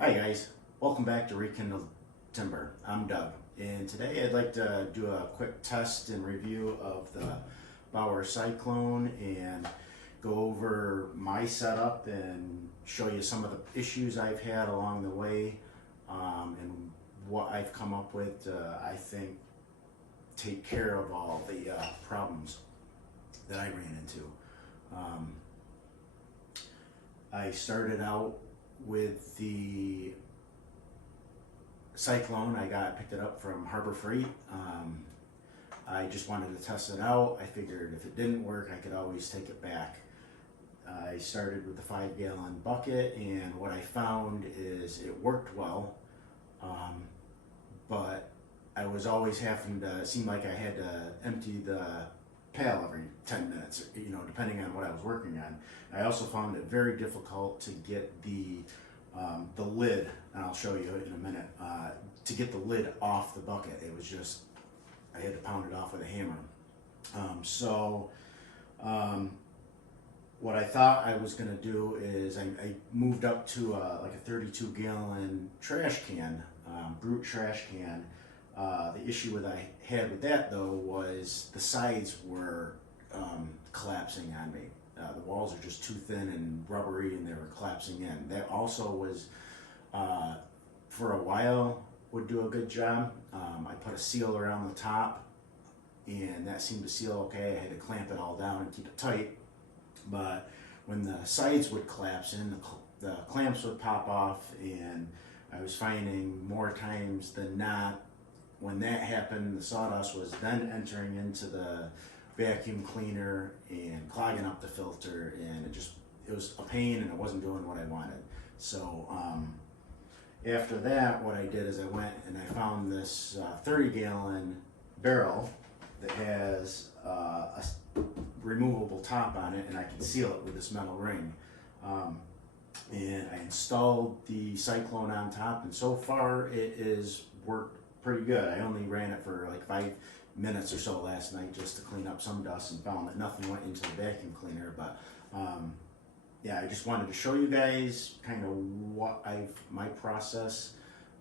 Hi guys, welcome back to Rekindle Timber. I'm Doug, and today I'd like to do a quick test and review of the Bauer Cyclone and go over my setup and show you some of the issues I've had along the way and what I've come up with I think take care of all the problems that I ran into. I started out with the Cyclone. Picked it up from Harbor Freight. I just wanted to test it out. I figured if it didn't work, I could always take it back. I started with the 5-gallon bucket, and what I found is it worked well, but I was always having to, seem like I had to empty the pail every 10 minutes, depending on what I was working on. I also found it very difficult to get the lid, and I'll show you in a minute, to get the lid off the bucket. It was just, I had to pound it off with a hammer. What I thought I was going to do is I moved up to like a 32-gallon trash can, brute trash can. The issue I had with that though was the sides were collapsing on me. The walls are just too thin and rubbery, and they were collapsing in. That also was, for a while, would do a good job. I put a seal around the top, and that seemed to seal okay. I had to clamp it all down and keep it tight. But when the sides would collapse in, the clamps would pop off, and I was finding more times than not, when that happened, the sawdust was then entering into the vacuum cleaner and clogging up the filter, and it was a pain, and it wasn't doing what I wanted. So after that, what I did is I went and I found this 30-gallon barrel that has a removable top on it, and I can seal it with this metal ring. And I installed the Cyclone on top, and so far it is worked pretty good. I only ran it for like 5 minutes or so last night just to clean up some dust, and found that nothing went into the vacuum cleaner. But yeah, I just wanted to show you guys kind of what my process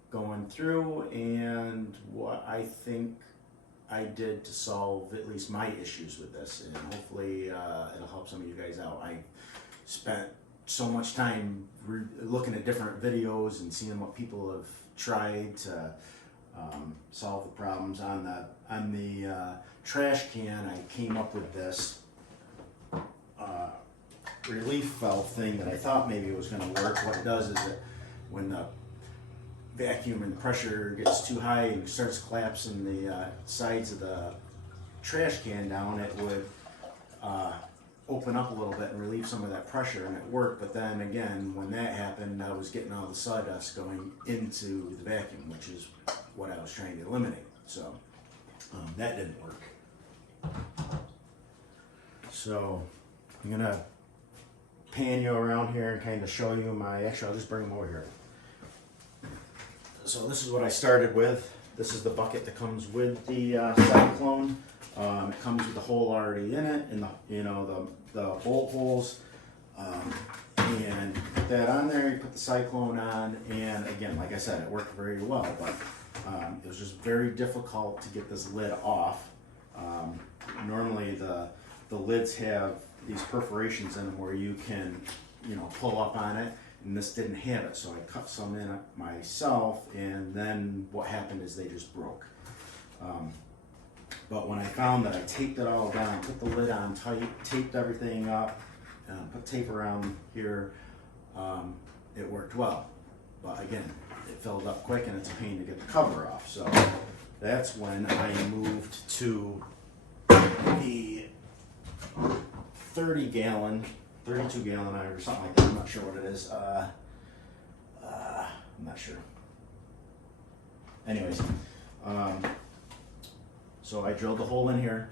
going through and what I think I did to solve at least my issues with this, and hopefully it'll help some of you guys out. I spent so much time looking at different videos and seeing what people have tried to solve the problems. On the trash can, I came up with this relief valve thing that I thought maybe it was going to work. What it does is that when the vacuum and the pressure gets too high and starts collapsing the sides of the trash can down, it would open up a little bit and relieve some of that pressure, and it worked. But then again, when that happened, I was getting all the sawdust going into the vacuum, which is what I was trying to eliminate. So that didn't work. So I'm gonna pan you around here and kind of show you actually I'll just bring them over here. So this is what I started with. This is the bucket that comes with the Cyclone. It comes with the hole already in it, and the bolt holes. And you put that on there, you put the Cyclone on, and again, like I said, it worked very well, but it was just very difficult to get this lid off. Normally the lids have these perforations in them where you can pull up on it, and this didn't have it, so I cut some in myself, and then what happened is they just broke. But when I found that I taped it all down, put the lid on tight, taped everything up, put tape around here, it worked well. But again, it filled up quick, and it's a pain to get the cover off. So that's when I moved to the 30-gallon, 32-gallon or something like that. I'm not sure what it is. I'm not sure. Anyways, so I drilled a hole in here,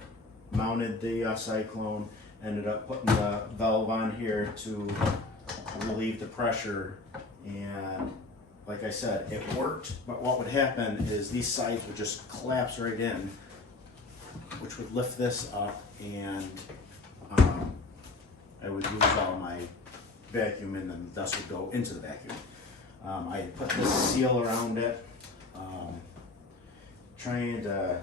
mounted the Cyclone, ended up putting the valve on here to relieve the pressure, and like I said, it worked. But what would happen is these sides would just collapse right in, which would lift this up, and I would lose all my vacuum, and then the dust would go into the vacuum. I put this seal around it, trying to,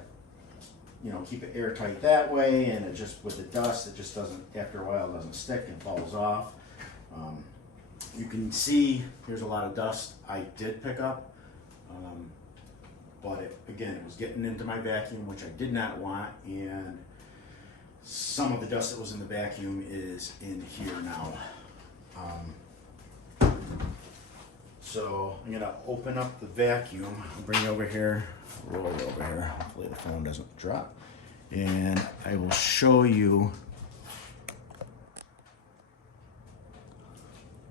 you know, keep it airtight that way, and it just, with the dust, it just doesn't, after a while, it doesn't stick and falls off. You can see there's a lot of dust I did pick up, but again, it was getting into my vacuum, which I did not want, and some of the dust that was in the vacuum is in here now. So I'm gonna open up the vacuum, I'll bring you over here, roll you over here, hopefully the phone doesn't drop, and I will show you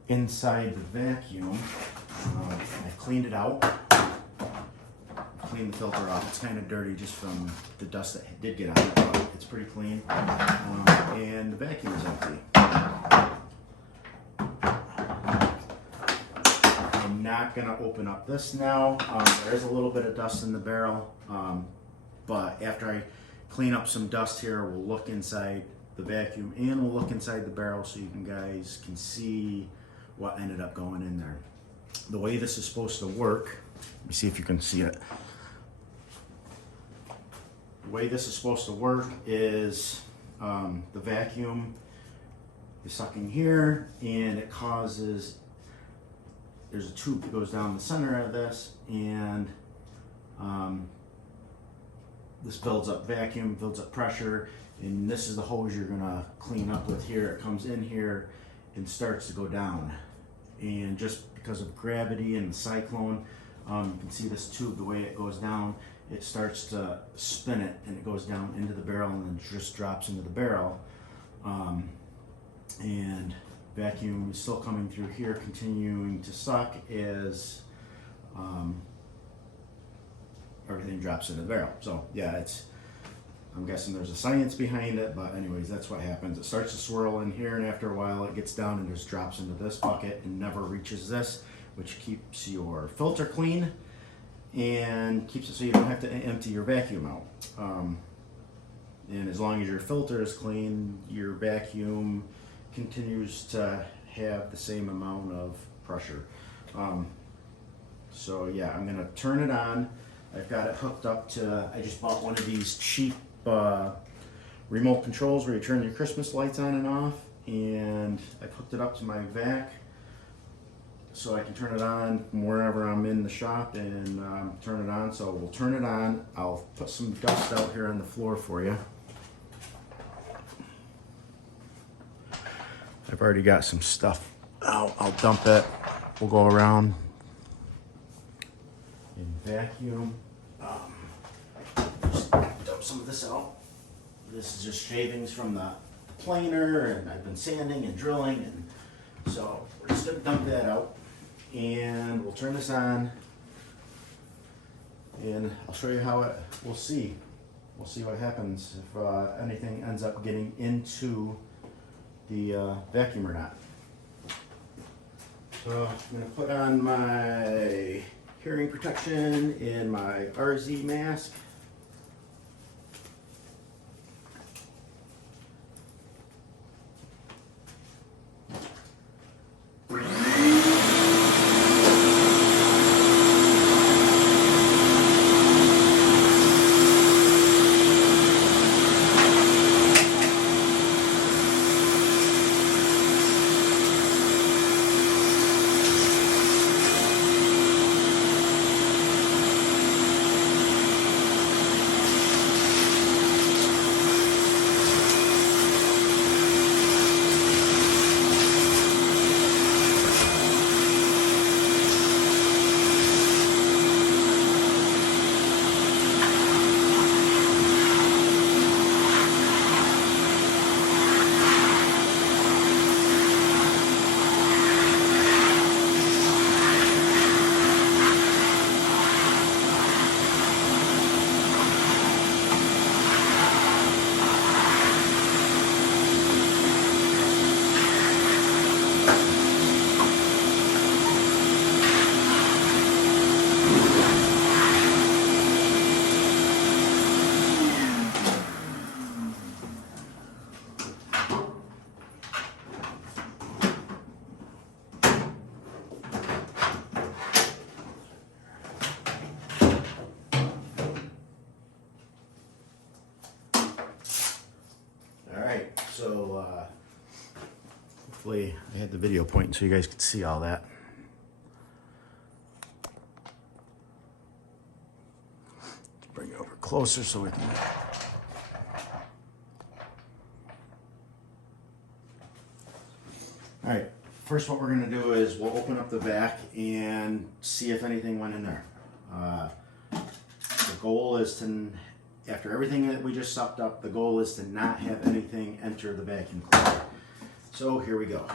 inside the vacuum. I cleaned it out, cleaned the filter off. It's kind of dirty just from the dust that did get on it, but it's pretty clean. And the vacuum is empty. I'm not gonna open up this now. There is a little bit of dust in the barrel, but after I clean up some dust here, we'll look inside the vacuum and we'll look inside the barrel so you guys can see what ended up going in there. The way this is supposed to work, let me see if you can see it. The way this is supposed to work is the vacuum is sucking here, and it causes, there's a tube that goes down the center of this, and this builds up vacuum, builds up pressure, and this is the hose you're gonna clean up with here. It comes in here and starts to go down. And just because of gravity and the cyclone, you can see this tube, the way it goes down, it starts to spin it, and it goes down into the barrel and then just drops into the barrel. And vacuum is still coming through here, continuing to suck as everything drops into the barrel. So yeah, I'm guessing there's a science behind it, but anyways, that's what happens. It starts to swirl in here, and after a while it gets down and just drops into this bucket and never reaches this, which keeps your filter clean and keeps it so you don't have to empty your vacuum out. And as long as your filter is clean, your vacuum continues to have the same amount of pressure. So yeah, I'm gonna turn it on. I've got it hooked up to, I just bought one of these cheap remote controls where you turn your Christmas lights on and off, and I've hooked it up to my vac so I can turn it on from wherever I'm in the shop and turn it on. So we'll turn it on. I'll put some dust out here on the floor for you. I've already got some stuff. I'll dump it. We'll go around and vacuum. Just dump some of this out. This is just shavings from the planer, and I've been sanding and drilling, and so we're just gonna dump that out, and we'll turn this on, and I'll show you how it. We'll see what happens if anything ends up getting into the vacuum or not. So I'm gonna put on my hearing protection and my RZ mask. hopefully I had the video pointing so you guys could see all that. Bring it over closer so we can. All right, first what we're gonna do is we'll open up the vac and see if anything went in there. The goal is to, after everything that we just sucked up, the goal is to not have anything enter the vacuum cleaner. So here we go.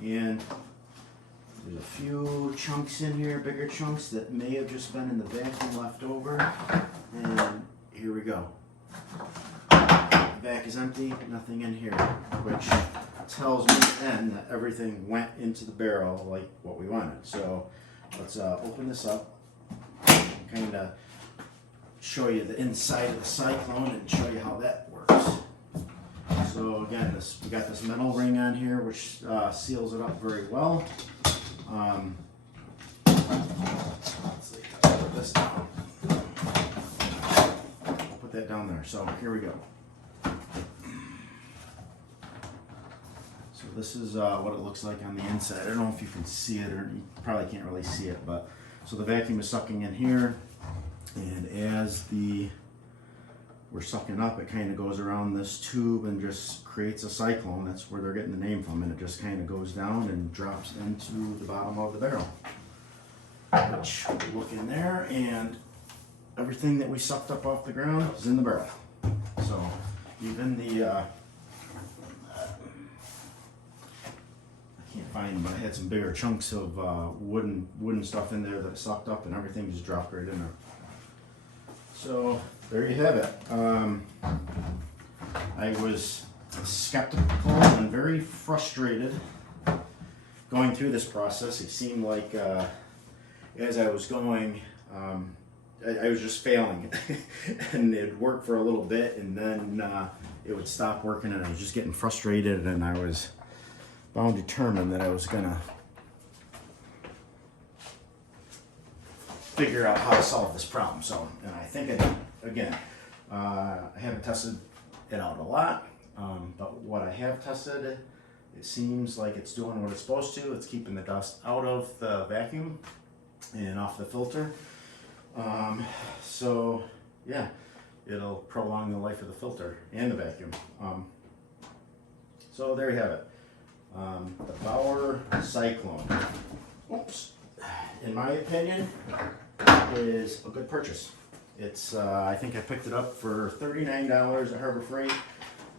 And there's a few chunks in here, bigger chunks that may have just been in the vacuum left over. And here we go. The vac is empty, nothing in here, which tells me then that everything went into the barrel like what we wanted. So let's open this up, kind of show you the inside of the Cyclone and show you how that works. So again, we got this metal ring on here which seals it up very well. Let's see, put this down. I'll put that down there. So here we go. So this is what it looks like on the inside. I don't know if you can see it, or you probably can't really see it, but so the vacuum is sucking in here, and as we're sucking up, it kind of goes around this tube and just creates a cyclone. That's where they're getting the name from, and it just kind of goes down and drops into the bottom of the barrel. Which we'll look in there, and everything that we sucked up off the ground is in the barrel. So even the I can't find them, but I had some bigger chunks of wooden stuff in there that sucked up, and everything just dropped right in there. So there you have it. I was skeptical and very frustrated going through this process. It seemed like as I was going, I was just failing, and it'd work for a little bit, and then it would stop working, and I was just getting frustrated, and I was bound determined that I was gonna figure out how to solve this problem. So, and I think I did. Again, I haven't tested it out a lot, but what I have tested, it seems like it's doing what it's supposed to. It's keeping the dust out of the vacuum and off the filter. So yeah, it'll prolong the life of the filter and the vacuum. So there you have it. The Bauer Cyclone, oops, in my opinion, is a good purchase. It's I think I picked it up for $39 at Harbor Freight.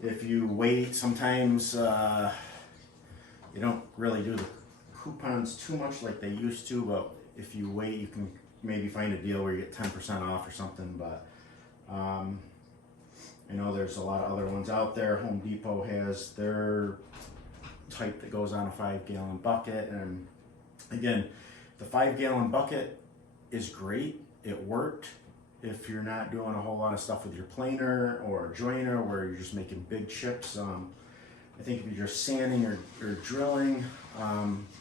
If you wait, sometimes you don't really do the coupons too much like they used to, but if you wait, you can maybe find a deal where you get 10% off or something. But I know there's a lot of other ones out there. Home Depot has their type that goes on a 5-gallon bucket, and again, the 5-gallon bucket is great. It worked if you're not doing a whole lot of stuff with your planer or joiner where you're just making big chips. I think if you're just sanding or drilling,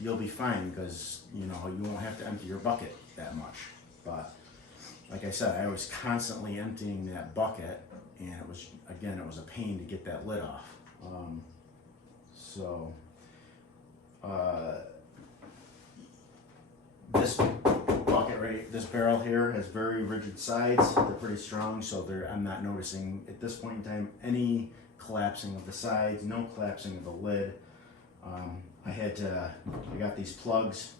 you'll be fine, because you won't have to empty your bucket that much. But like I said, I was constantly emptying that bucket, and it was a pain to get that lid off. This bucket this barrel here has very rigid sides. They're pretty strong, so I'm not noticing at this point in time any collapsing of the sides, no collapsing of the lid. I got these plugs,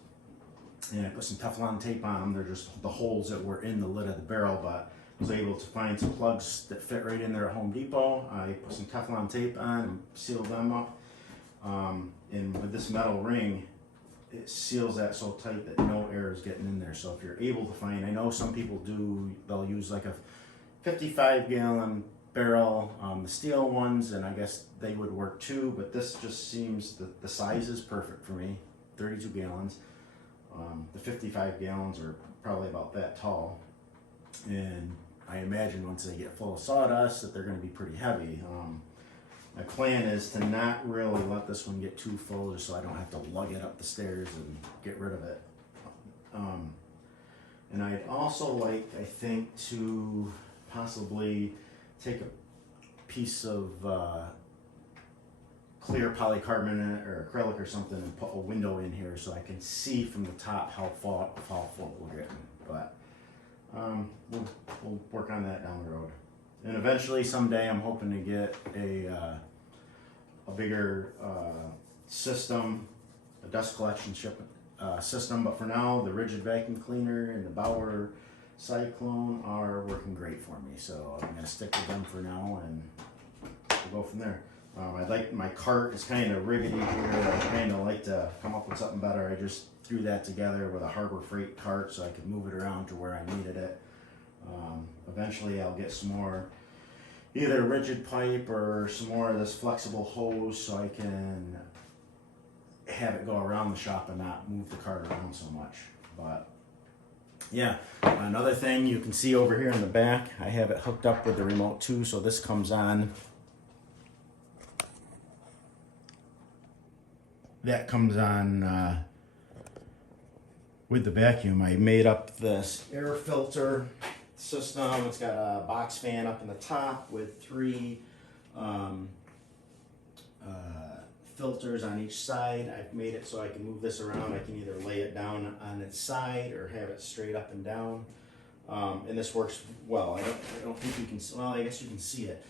and I put some Teflon tape on them. They're just the holes that were in the lid of the barrel, but I was able to find some plugs that fit right in there at Home Depot. I put some Teflon tape on and sealed them up. And with this metal ring, it seals that so tight that no air is getting in there. So if you're able to find, I know some people they'll use like a 55-gallon barrel, the steel ones, and I guess they would work too, but this just seems the size is perfect for me. 32 gallons. The 55 gallons are probably about that tall, and I imagine once they get full of sawdust that they're going to be pretty heavy. My plan is to not really let this one get too full, just so I don't have to lug it up the stairs and get rid of it. And I'd also like, I think, to possibly take a piece of clear polycarbonate or acrylic or something and put a window in here so I can see from the top how full we're getting. But we'll work on that down the road. And eventually, someday, I'm hoping to get a bigger system, a dust collection system. But for now, the rigid vacuum cleaner and the Bauer Cyclone are working great for me. So I'm gonna stick with them for now, and we'll go from there. I like my cart is kind of rickety here. I kind of like to come up with something better. I just threw that together with a Harbor Freight cart so I could move it around to where I needed it. Eventually I'll get some more either rigid pipe or some more of this flexible hose so I can have it go around the shop and not move the cart around so much. But yeah, another thing you can see over here in the back, I have it hooked up with the remote too, so this comes on. That comes on with the vacuum. I made up this air filter system. It's got a box fan up in the top with 3 filters on each side. I've made it so I can move this around. I can either lay it down on its side or have it straight up and down. And this works well. I don't think you can, well, I guess you can see it.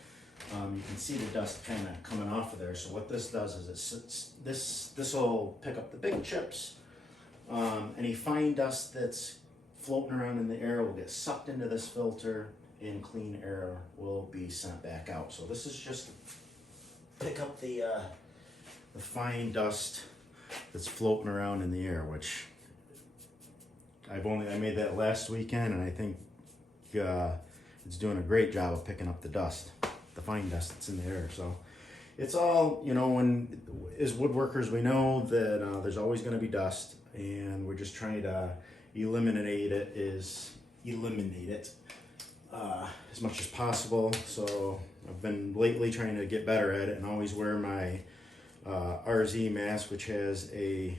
You can see the dust kind of coming off of there. So what this does is it sits, this will pick up the big chips. Any fine dust that's floating around in the air will get sucked into this filter, and clean air will be sent back out. So this is just to pick up the fine dust that's floating around in the air, which I made that last weekend, and I think it's doing a great job of picking up the dust, the fine dust that's in the air. So it's all, you know, when as woodworkers we know that there's always going to be dust, and we're just trying to eliminate it as much as possible. So I've been lately trying to get better at it and always wear my RZ mask, which has a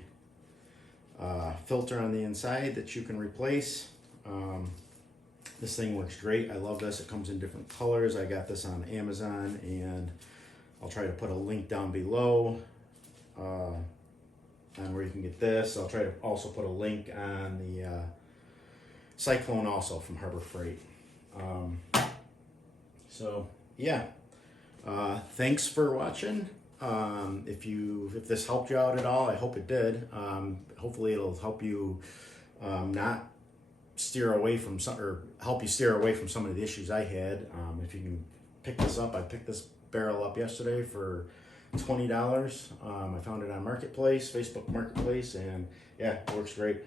filter on the inside that you can replace. This thing works great. I love this. It comes in different colors. I got this on Amazon, and I'll try to put a link down below on where you can get this. I'll try to also put a link on the Cyclone also from Harbor Freight. So yeah, thanks for watching. If this helped you out at all, I hope it did. Hopefully it'll help you not steer away from help you steer away from some of the issues I had. If you can pick this up, I picked this barrel up yesterday for $20. I found it on Marketplace, Facebook Marketplace, and yeah, it works great.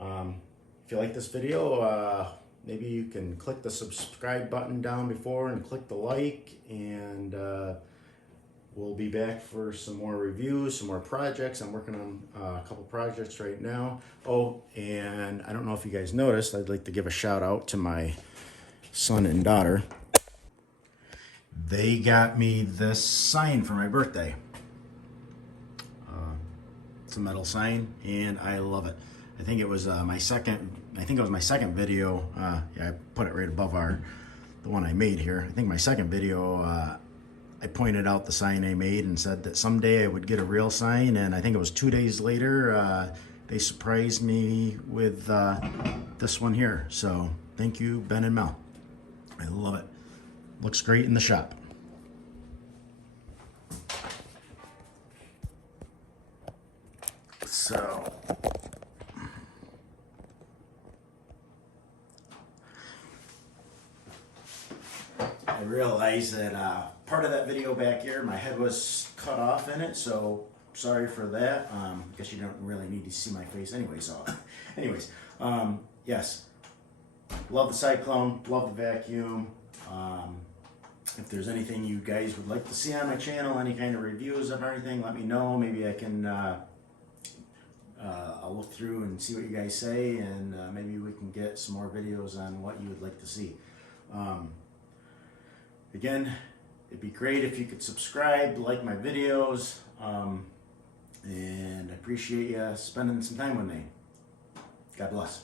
If you like this video, maybe you can click the subscribe button down before and click the like, and we'll be back for some more reviews, some more projects. I'm working on a couple projects right now. Oh, and I don't know if you guys noticed, I'd like to give a shout out to my son and daughter. They got me this sign for my birthday. It's a metal sign, and I love it. I think it was my second video. Yeah, I put it right above the one I made here. I think my second video, I pointed out the sign I made and said that someday I would get a real sign, and I think it was 2 days later, they surprised me with this one here. So thank you, Ben and Mel. I love it. Looks great in the shop. So I realized that part of that video back here, my head was cut off in it, so sorry for that. I guess you don't really need to see my face anyway, so anyways, yes, love the Cyclone, love the vacuum. If there's anything you guys would like to see on my channel, any kind of reviews of anything, let me know. Maybe I can I'll look through and see what you guys say, and maybe we can get some more videos on what you would like to see. Again, it'd be great if you could subscribe, like my videos, and I appreciate you spending some time with me. God bless.